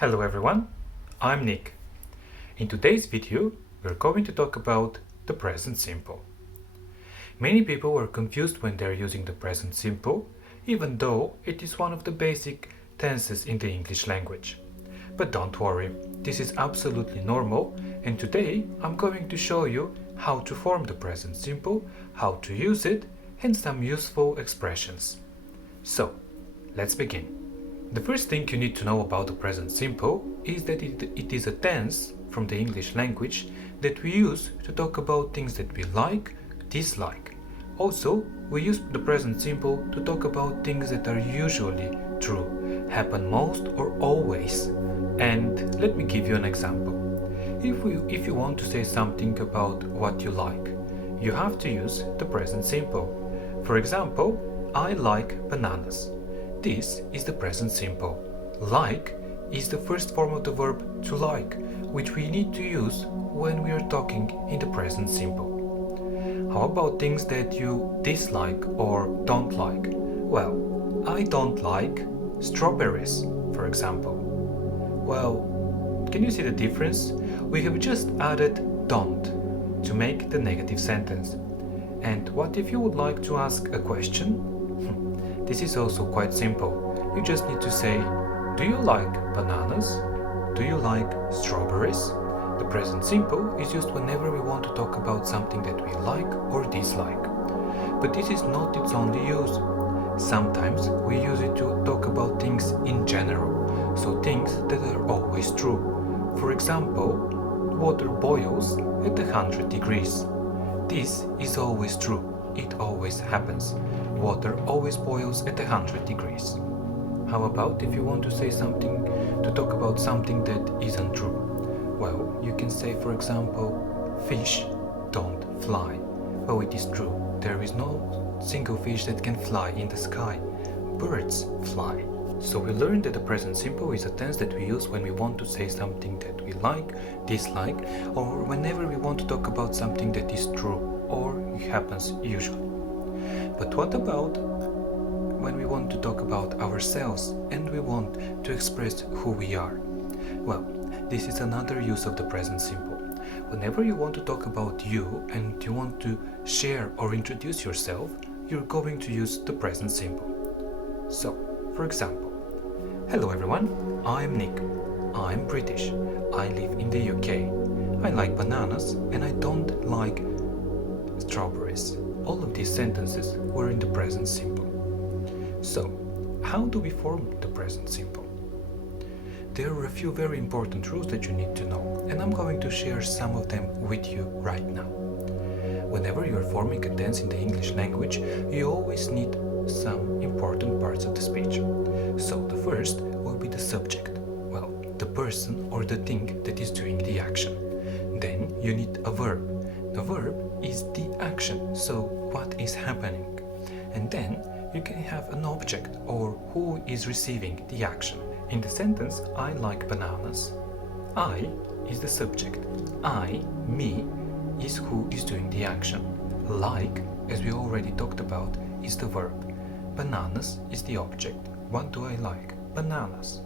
Hello everyone, I'm Nick. In today's video, we're going to talk about the present simple. Many people are confused when they're using the present simple, even though it is one of the basic tenses in the English language. But don't worry, this is absolutely normal, and today I'm going to show you how to form the present simple, how to use it, and some useful expressions. So, let's begin. The first thing you need to know about the present simple is that it is a tense from the English language that we use to talk about things that we like, dislike. Also, we use the present simple to talk about things that are usually true, happen most or always. And let me give you an example. If you want to say something about what you like, you have to use the present simple. For example, I like bananas. This is the present simple. Like is the first form of the verb to like, which we need to use when we are talking in the present simple. How about things that you dislike or don't like? Well, I don't like strawberries, for example. Well, can you see the difference? We have just added don't to make the negative sentence. And what if you would like to ask a question? This is also quite simple. You just need to say, do you like bananas? Do you like strawberries? The present simple is used whenever we want to talk about something that we like or dislike. But this is not its only use. Sometimes we use it to talk about things in general, so things that are always true. For example, water boils at 100 degrees. This is always true. It always happens. Water always boils at 100 degrees. How about if you want to say something, to talk about something that isn't true? Well, you can say, for example, fish don't fly. Oh, it is true. There is no single fish that can fly in the sky. Birds fly. So we learned that the present simple is a tense that we use when we want to say something that we like, dislike, or whenever we want to talk about something that is true or happens usually. But what about when we want to talk about ourselves and we want to express who we are? Well, this is another use of the present simple. Whenever you want to talk about you and you want to share or introduce yourself, you're going to use the present simple. So, for example, hello everyone, I'm Nick. I'm British. I live in the UK. I like bananas and I don't like strawberries. All of these sentences were in the present simple. So, how do we form the present simple? There are a few very important rules that you need to know, and I'm going to share some of them with you right now. Whenever you are forming a tense in the English language, you always need some important parts of the speech. So, the first will be the subject. Well, the person or the thing that is doing the action. Then you need a verb. The verb is the action, so what is happening? And then you can have an object or who is receiving the action. In the sentence, I like bananas, I is the subject. I, me, is who is doing the action. Like, as we already talked about, is the verb. Bananas is the object. What do I like? Bananas.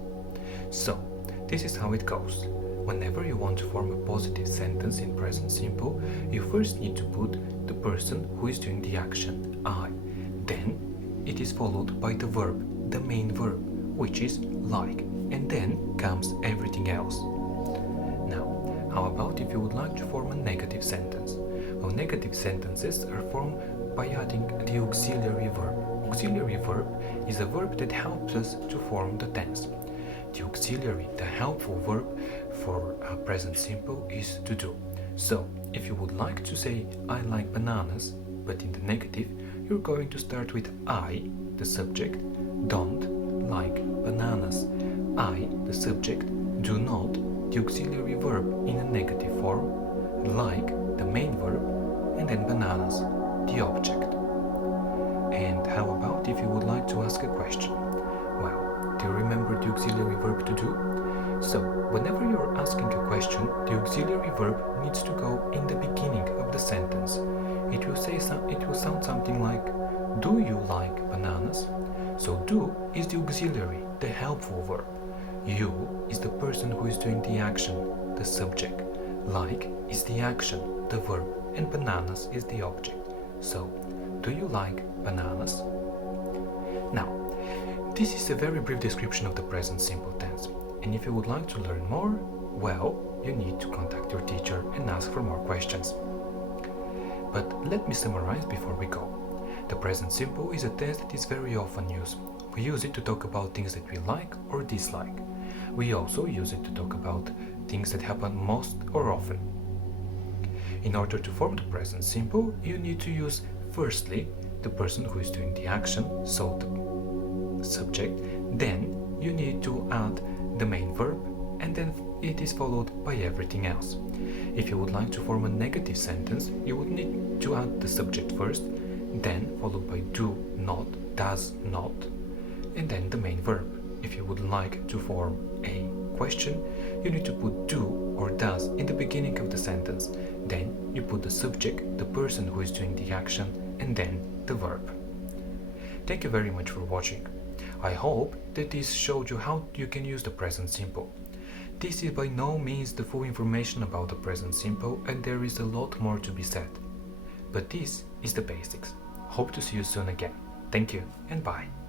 So, this is how it goes. Whenever you want to form a positive sentence in present simple, you first need to put the person who is doing the action, I. Then it is followed by the verb, the main verb, which is like, and then comes everything else. Now, how about if you would like to form a negative sentence? Well, negative sentences are formed by adding the auxiliary verb. Auxiliary verb is a verb that helps us to form the tense. The auxiliary, the helpful verb for a present simple is to do. So, if you would like to say I like bananas, but in the negative, you're going to start with I, the subject, don't like bananas. I, the subject, do not, the auxiliary verb in a negative form, like, the main verb, and then bananas, the object. And how about if you would like to ask a question? Well, do you remember the auxiliary verb to do? So, whenever you're asking a question, the auxiliary verb needs to go in the beginning of the sentence. It will sound something like, do you like bananas? So do is the auxiliary, the helpful verb. You is the person who is doing the action, the subject. Like is the action, the verb, and bananas is the object. So, do you like bananas? Now, this is a very brief description of the present simple tense, and if you would like to learn more, well, you need to contact your teacher and ask for more questions. But let me summarize before we go. The present simple is a tense that is very often used. We use it to talk about things that we like or dislike. We also use it to talk about things that happen most or often. In order to form the present simple, you need to use firstly the person who is doing the action, so the subject, then you need to add the main verb, and then it is followed by everything else. If you would like to form a negative sentence, you would need to add the subject first, then followed by do not, does not, and then the main verb. If you would like to form a question, you need to put do or does in the beginning of the sentence. Then you put the subject, the person who is doing the action, and then the verb. Thank you very much for watching. I hope that this showed you how you can use the present simple. This is by no means the full information about the present simple, and there is a lot more to be said. But this is the basics. Hope to see you soon again. Thank you and bye.